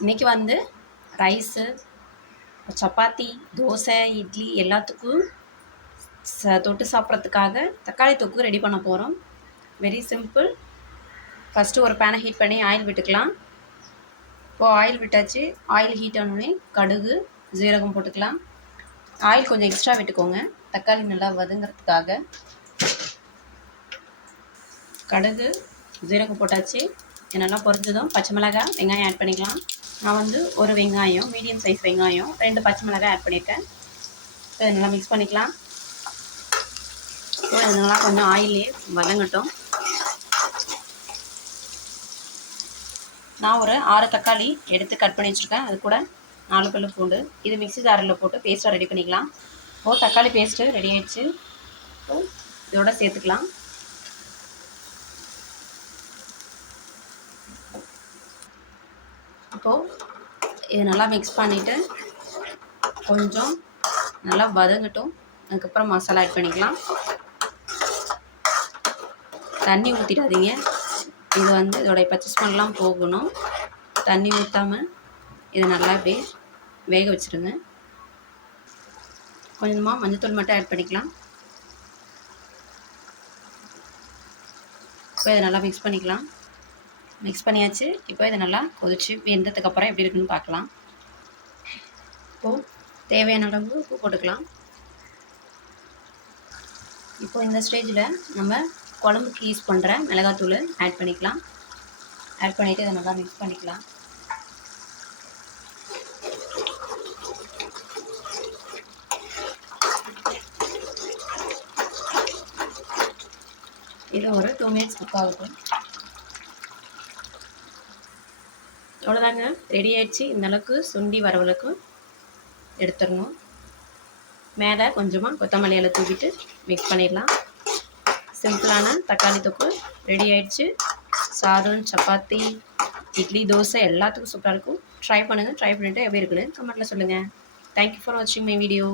இன்றைக்கி வந்து ரைஸு, சப்பாத்தி, தோசை, இட்லி எல்லாத்துக்கும் தொட்டு சாப்பிட்றதுக்காக தக்காளி தொக்கு ரெடி பண்ண போகிறோம். Very simple. ஃபஸ்ட்டு ஒரு பேனை ஹீட் பண்ணி ஆயில் விட்டுக்கலாம். இப்போது ஆயில் விட்டாச்சு. ஆயில் ஹீட் ஆனோடனே கடுகு, ஜீரகம் போட்டுக்கலாம். ஆயில் கொஞ்சம் எக்ஸ்ட்ரா விட்டுக்கோங்க, தக்காளி நல்லா வதங்கிறதுக்காக. கடுகு, ஜீரகம் போட்டாச்சு. இது நல்லா பொரிஞ்சதும் பச்சை மிளகாய், வெங்காயம் ஆட் பண்ணிக்கலாம். நான் வந்து ஒரு வெங்காயம், மீடியம் சைஸ் வெங்காயம், 2 பச்சை மிளகாய் ஆட் பண்ணியிருக்கேன். இப்போ இதை நல்லா மிக்ஸ் பண்ணிக்கலாம். இப்போ இது நல்லா கொஞ்சம் ஆயிலே வதங்கட்டும். நான் ஒரு 6 தக்காளி எடுத்து கட் பண்ணி வச்சுருக்கேன். அது கூட 4 பல்லு பூண்டு. இது மிக்ஸி ஜாரில் போட்டு பேஸ்ட்டாக ரெடி பண்ணிக்கலாம். இப்போது தக்காளி பேஸ்ட்டு ரெடி ஆகிடுச்சு. இப்போ இதோட சேர்த்துக்கலாம். இப்போது இது நல்லா மிக்ஸ் பண்ணிவிட்டு கொஞ்சம் நல்லா வதங்கட்டும். அதுக்கப்புறம் மசாலா ஆட் பண்ணிக்கலாம். தண்ணி ஊற்றிடாதீங்க. இது வந்து இதோடைய பச்சை ஸ்மெல்லாம் போகணும். தண்ணி ஊற்றாமல் இதை நல்லா வேக வச்சுருங்க. கொஞ்சமாக மஞ்சள்தூள் மட்டும் ஆட் பண்ணிக்கலாம். இப்போ இதை நல்லா மிக்ஸ் பண்ணிக்கலாம். மிக்ஸ் பண்ணியாச்சு. இப்போ இதை நல்லா கொதிச்சு வெந்ததுக்கப்புறம் எப்படி இருக்குன்னு பார்க்கலாம். இப்போது தேவையான அளவு உப்பு போட்டுக்கலாம். இப்போ இந்த ஸ்டேஜில் நம்ம குழம்புக்கு யூஸ் பண்ணுற மிளகாத்தூள் ஆட் பண்ணிக்கலாம். ஆட் பண்ணிவிட்டு இதை நல்லா மிக்ஸ் பண்ணிக்கலாம். இது ஒரு 2 மினிட்ஸ் குக் ஆகும். அவ்வளோதாங்க, ரெடி ஆகிடுச்சு. இந்தளவுக்கு சுண்டி வரவளுக்கு எடுத்துடணும். மேலே கொஞ்சமாக கொத்தமல்லி இலை தூக்கிட்டு மிக்ஸ் பண்ணிடலாம். சிம்பிளான தக்காளி தொக்கு ரெடி ஆகிடுச்சு. சாதம், சப்பாத்தி, இட்லி, தோசை எல்லாத்துக்கும் சூப்பராக இருக்கும். ட்ரை பண்ணுங்கள். ட்ரை பண்ணிவிட்டு எப்படி இருக்குன்னு கமெண்ட்டில் சொல்லுங்கள். தேங்க்யூ ஃபார் வாட்சிங் மை வீடியோ.